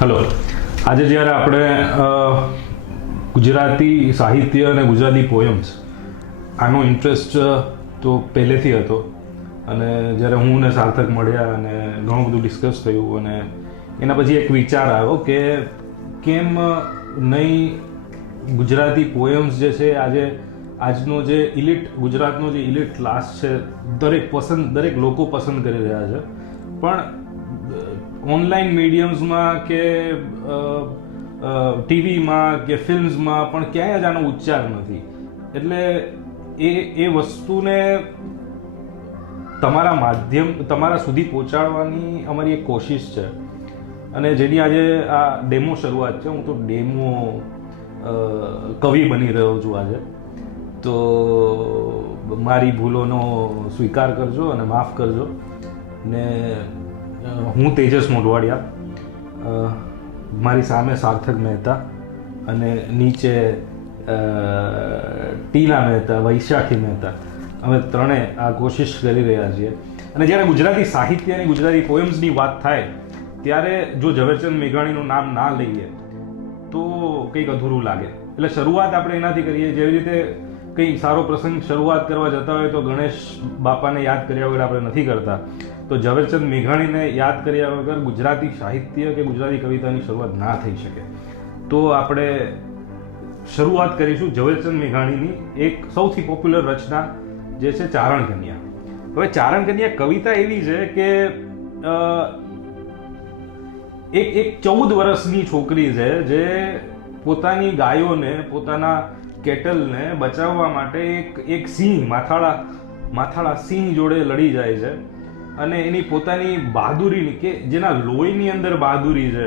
Hello, આજે જ્યારે આપણે ગુજરાતી સાહિત્ય અને ગુજરાતી પોયમ્સ આનો ઇન્ટરેસ્ટ તો પહેલેથી હતો અને જ્યારે હું ને સાર્થક મળ્યા અને ઘણું બધું ડિસ્કસ થયું અને એના પછી એક વિચાર આવ્યો કે કેમ નહીં ગુજરાતી પોયમ્સ જે છે આજનો જે ગુજરાતનો જે ઇલિટ ક્લાસ છે દરેક લોકો પસંદ કરી રહ્યા છે, પણ ઓનલાઈન મીડિયમ્સમાં કે ટીવીમાં કે ફિલ્મ્સમાં પણ ક્યાંય જ આનો ઉચ્ચાર નથી. એટલે એ વસ્તુને તમારા સુધી પહોંચાડવાની અમારી એક કોશિશ છે અને જેની આજે આ ડેમો શરૂઆત છે. હું તો ડેમો કવિ બની રહ્યો છું આજે, તો મારી ભૂલોનો સ્વીકાર કરજો અને માફ કરજો. ને હું તેજસ મોઢવાડિયા, મારી સામે સાર્થક મહેતા અને નીચે ટીના મહેતા, વૈશાખી મહેતા, અમે ત્રણે આ કોશિશ કરી રહ્યા છીએ. અને જ્યારે ગુજરાતી સાહિત્ય અને ગુજરાતી પોએમ્સની વાત થાય ત્યારે જો ઝવેરચંદ મેઘાણીનું નામ ના લઈએ તો કંઈક અધૂરું લાગે. એટલે શરૂઆત આપણે એનાથી કરીએ. જેવી રીતે કંઈ સારો પ્રસંગ શરૂઆત કરવા જતા હોય તો ગણેશ બાપાને યાદ કર્યા વગર આપણે નથી કરતા, તો ઝવેરચંદ મેઘાણીને યાદ કર્યા વગર ગુજરાતી સાહિત્ય કે ગુજરાતી કવિતાની શરૂઆત ના થઈ શકે. તો આપણે શરૂઆત કરીશું ઝવેરચંદ મેઘાણીની એક સૌથી પોપ્યુલર રચના જે છે ચારણ કન્યા. હવે ચારણ કન્યા કવિતા એવી છે કે એક 14 વર્ષની છોકરી છે જે પોતાની ગાયોને, પોતાના કેટલને બચાવવા માટે એક સિંહ, માથાળા સિંહ જોડે લડી જાય છે અને એની પોતાની બહાદુરીની, કે જેના લોહીની અંદર બહાદુરી છે,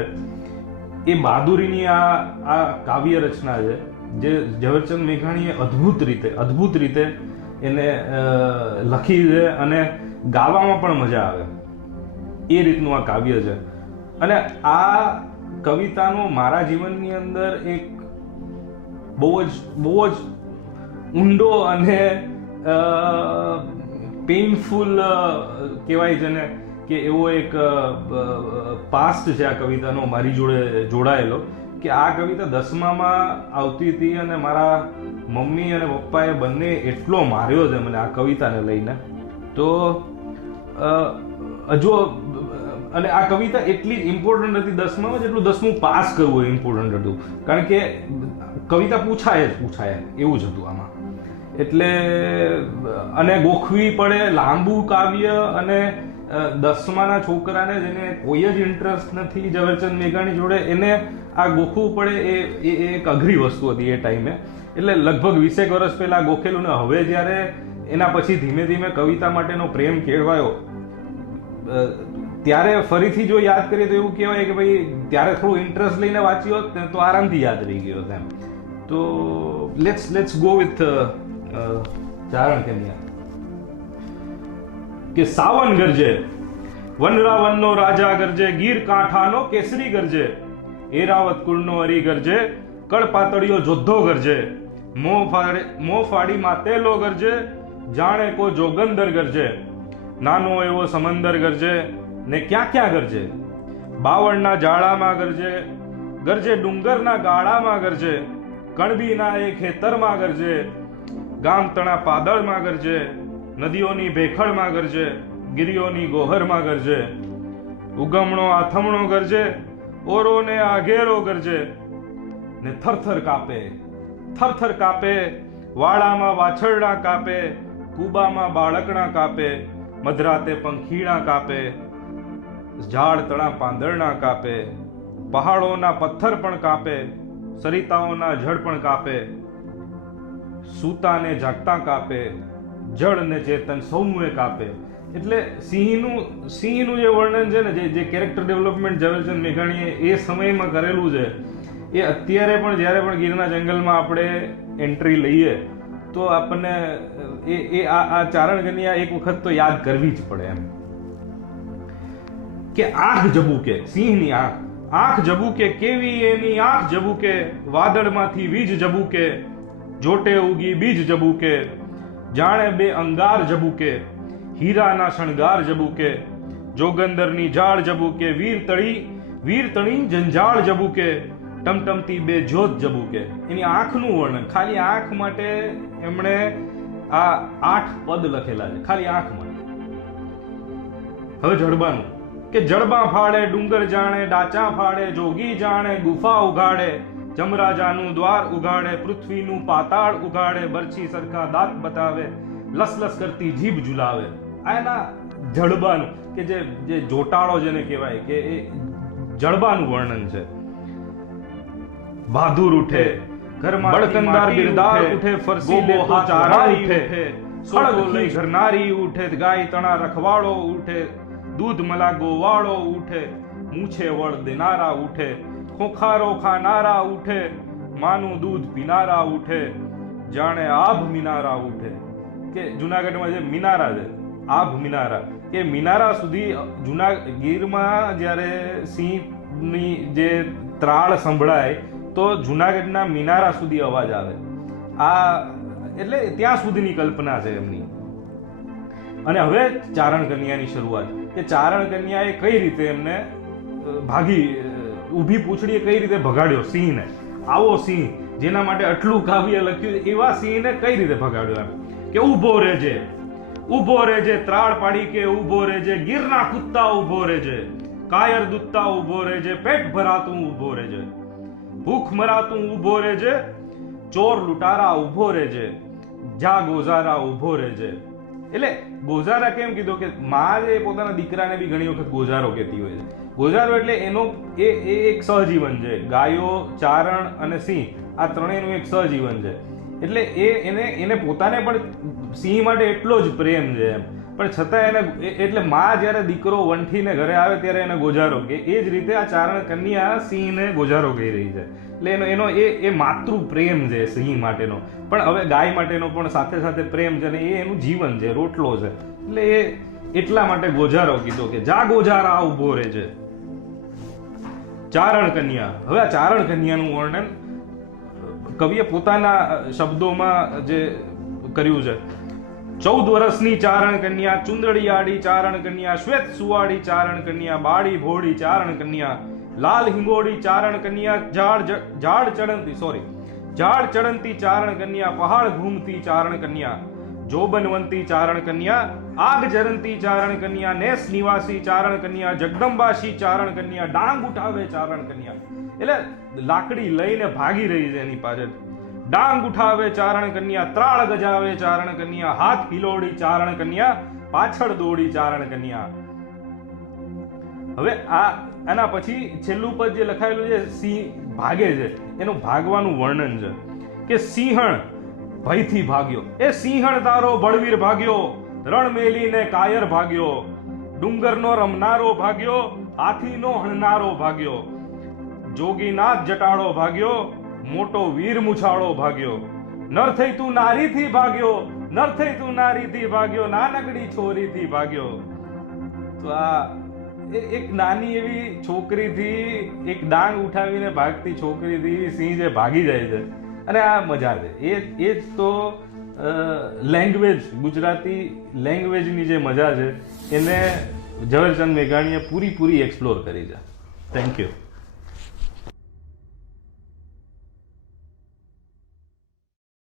એ બહાદુરીની આ કાવ્ય રચના છે જે ઝવેરચંદ મેઘાણીએ અદ્ભુત રીતે એને લખી છે અને ગાવામાં પણ મજા આવે એ રીતનું આ કાવ્ય છે. અને આ કવિતાનો મારા જીવનની અંદર એક બહુ જ ઊંડો અને પેઇનફુલ કહેવાય છે ને કે એવો એક પાસ્ટ છે આ કવિતાનો મારી જોડે જોડાયેલો, કે આ કવિતા 10મામાં આવતી હતી અને મારા મમ્મી અને પપ્પાએ બંને એટલો માર્યો છે મને આ કવિતાને લઈને. તો હજુ અને આ કવિતા એટલી ઇમ્પોર્ટન્ટ હતી 10મામાં જેટલું 10મું પાસ કરવું ઇમ્પોર્ટન્ટ હતું, કારણ કે કવિતા પૂછાય એવું જ હતું આમાં. એટલે અને ગોખવી પડે, લાંબુ કાવ્ય, અને 10માના છોકરાને જેને કોઈ જ ઇન્ટરેસ્ટ નથી ઝવેરચંદ મેઘાણી જોડે, એને આ ગોખવું પડે એ એક અઘરી વસ્તુ હતી એ ટાઈમે. એટલે લગભગ 20 વર્ષ પહેલા ગોખેલું ને હવે જ્યારે એના પછી ધીમે ધીમે કવિતા માટેનો પ્રેમ કેળવાયો ત્યારે ફરીથી જો યાદ કરીએ તો એવું કહેવાય કે ભાઈ ત્યારે થોડું ઇન્ટરેસ્ટ લઈને વાંચ્યો હોત ને તો આરામથી યાદ રહી ગયો એમ. તો લેટ્સ ગો વિથ ચારણ કન્યા. કે સાવન ગરજે, વનરાવનનો રાજા ગરજે, ગીર કાંઠાનો કેસરી ગરજે, એરાવત કુળનો હરી ગરજે, કળપાતળિયો જોધો ગરજે, મોં ફાડી માતેલો ગરજે, જાણે કો જોગંદર ગરજે, નાનો એવો સમંદર ગરજે ને ક્યાં ગરજે, બાવળના જાળામાં ગરજે, ગરજે ડુંગરના ગાળામાં ગરજે, કણબીના એ ખેતરમાં ગરજે, ગામ તણા પાદળમાં ગરજે, નદીઓની ભેખડમાં ગરજે, ગિરિયોની ગોહરમાં ગરજે, ઉગમણો આથમણો ગરજે, ઓરોને આઘેરો ગરજે, ને થરથર કાપે, વાડામાં વાછરડા કાપે, કુબામાં બાળકણા કાપે, મધરાતે પંખીણા કાપે, ઝાડ તણા પાંદરણા કાપે, પહાડોના પથ્થર પણ કાપે, સરિતાઓના જળ પણ કાપે, સૂતાને જાગતા કાપે, જળ ને ચેતન સૌએ કાપે. એટલે સિંહનું જે વર્ણન છે ને, જે કેરેક્ટર ડેવલપમેન્ટ ઝવેરચંદ મેઘાણીએ એ સમયમાં કરેલું છે, એ અત્યારે પણ જ્યારે પણ ગીરના જંગલમાં આપણે એન્ટ્રી લઈએ તો આપણને આ ચારણ કન્યા એક વખત તો યાદ કરવી જ પડે એમ. કે આંખ જબુકે, સિંહની આંખ જબુકે, કેવી એની આંખ જબુકે, વાદળમાંથી વીજ જબુકે, જોટે ઉગી બીજ જબુકે, જાણે બે અંગાર જબુકે, હીરાના શણગાર જબુકે, જોગંદરની ઝાડ જબુકે, વીર તળી વીર તણી જંજાળ જબુકે, ટમટમતી બે જ્યોત જબુકે. એની આંખનું વર્ણન, ખાલી આંખ માટે એમણે આ 8 પદ લખેલા છે, ખાલી આંખ માટે. હવે જડબાનું, કે જડબા ફાડે ડુંગર જાણે, ડાચા ફાડે જોગી જાણે, ગુફા ઉઘાડે જમરાજાનું દ્વાર ઉઘાડે, પૃથ્વીનું પાતાળ ઉઘાડે, બરછી સરખા દાંત બતાવે, લસલસ કરતી જીભ ઝુલાવે. આ એના જડબાનું, કે જે જોટાળો જેને કહેવાય, કે એ જડબાનું વર્ણન છે. બહાદુર ઉઠે ઘરમાં, બળકંદાર બિરદાર ઉઠે, ફરસી લે તો ચારાઈ ઉઠે, સળગ લઈ ઘરનારી ઉઠે, ગાય તણા રખવાડો ઉઠે, દૂધ મલા ગોવાળો ઉઠે, મૂછે વળ દેનારા ઉઠે, ખોખારો ખાનારા ઉઠે, માનું દૂધ પીનારા ઉઠે, જાણે આભ મિનારા ઉઠે. કે જુનાગઢમાં જે મિનારા છે, આભ મિનારા, કે મિનારા સુધી જુના ગીરમાં જ્યારે સિંહની જે ત્રાળ સંભળાય તો જુનાગઢના મિનારા સુધી અવાજ આવે. આ એટલે ત્યાં સુધીની કલ્પના છે એમની. અને હવે ચારણ કન્યાની શરૂઆત, કે ચારણ કન્યાએ કઈ રીતે એમને ભાગી, ઊભી પૂંછડીએ કઈ રીતે ભગાડ્યો સિંહને. આવો સિંહ જેના માટે આટલું કાવ્ય લખ્યું, એવા સિંહને કઈ રીતે ભગાડ્યો એમ. કે ઊભો રહેજે, ઊભો રહેજે, ત્રાળ પાડી કે ઊભો રહેજે, ગીરના કુત્તા ઊભો રહેજે, કાયર દુત્તા ઊભો રહેજે, પેટ ભરાતું ઊભો રહેજે, ભૂખ મરાતું ઊભો રહેજે, ચોર લૂંટારા ઊભો રહેજે, જા ગોઝારા ઊભો રહેજે. એટલે ગોઝારા કેમ કીધો, કે માં જે પોતાના દીકરાને બી ઘણી વખત ગોઝારો કહેતી હોય છે. ગોઝારો એટલે એનો એ એક સહજીવન છે. ગાયો, ચારણ અને સિંહ, આ ત્રણેયનું એક સહજીવન છે. એટલે એને પોતાને પણ સિંહ માટે એટલો જ પ્રેમ છે એમ. પણ છતાં એને, એટલે માં જ્યારે દીકરો વંઠીને ઘરે આવે ત્યારે એને ગોજારો કે, એ જ રીતે આ ચારણ કન્યા સિંહને ગોજારો કહી રહી છે. એટલે એનો એ માતૃ પ્રેમ છે સિંહ માટેનો. પણ હવે ગાય માટેનો પણ સાથે સાથે પ્રેમ છે, ને એ એનું જીવન છે, રોટલો છે. એટલે એ એટલા માટે ગોજારો કીધો, કે જા ગોજારા ઉભો રહે છે. ચારણ કન્યા. હવે આ ચારણ કન્યાનું વર્ણન કવિએ પોતાના શબ્દોમાં જે કર્યું છે. 14 વર્ષની ચારણ કન્યા, ચુંદડીયાળી ચારણ કન્યા, શ્વેત સુવાળી ચારણ કન્યા, બાળી ભોળી ચારણ કન્યા, લાલ હિંગોળી ચારણ કન્યા, ઝાડ ચડંતી ચારણ કન્યા, પહાડ ઘૂમતી ચારણ કન્યા, જોબનવંતી ચારણ કન્યા, આગ જરંતી ચારણ કન્યા, નેસ નિવાસી ચારણ કન્યા, જગદંબાશી ચારણ કન્યા, ડાંગ ઉઠાવે ચારણ કન્યા. એટલે લાકડી લઈને ભાગી રહી છે એની પાછળ. ડાંગ ઉઠાવે ચારણ કન્યા, ત્રાળ ગજાવે ચારણ કન્યા, હાથ હિલોડી ચારણ કન્યા, પાછળ દોડી ચારણ કન્યા. હવે આના પછી છેલ્લું પદ જે લખાયેલું છે, સિંહ ભાગે છે, એનું ભાગવાનું વર્ણન છે. કે સિંહણ ભયથી ભાગ્યો, એ સિંહણ તારો બળવીર ભાગ્યો, રણ મેલીને કાયર ભાગ્યો, ડુંગરનો રમનારો ભાગ્યો, હાથીનો હણનારો ભાગ્યો, જોગીનાથ જટાળો ભાગ્યો, મોટો વીર મુછાળો ભાગ્યો, નર થઈ તું નારીથી ભાગ્યો, નર થઈ તું નારીથી ભાગ્યો, નાનકડી છોરીથી ભાગ્યો. તો આ એક નાની એવી છોકરીથી, એક ડાંગ ઉઠાવીને ભાગતી છોકરીથી સિંહ જે ભાગી જાય છે, અને આ મજા છે. એ જ તો લેંગ્વેજ, ગુજરાતી લેંગ્વેજની જે મજા છે એને ઝવેરચંદ મેઘાણીએ પૂરી એક્સપ્લોર કરી છે. Thank you.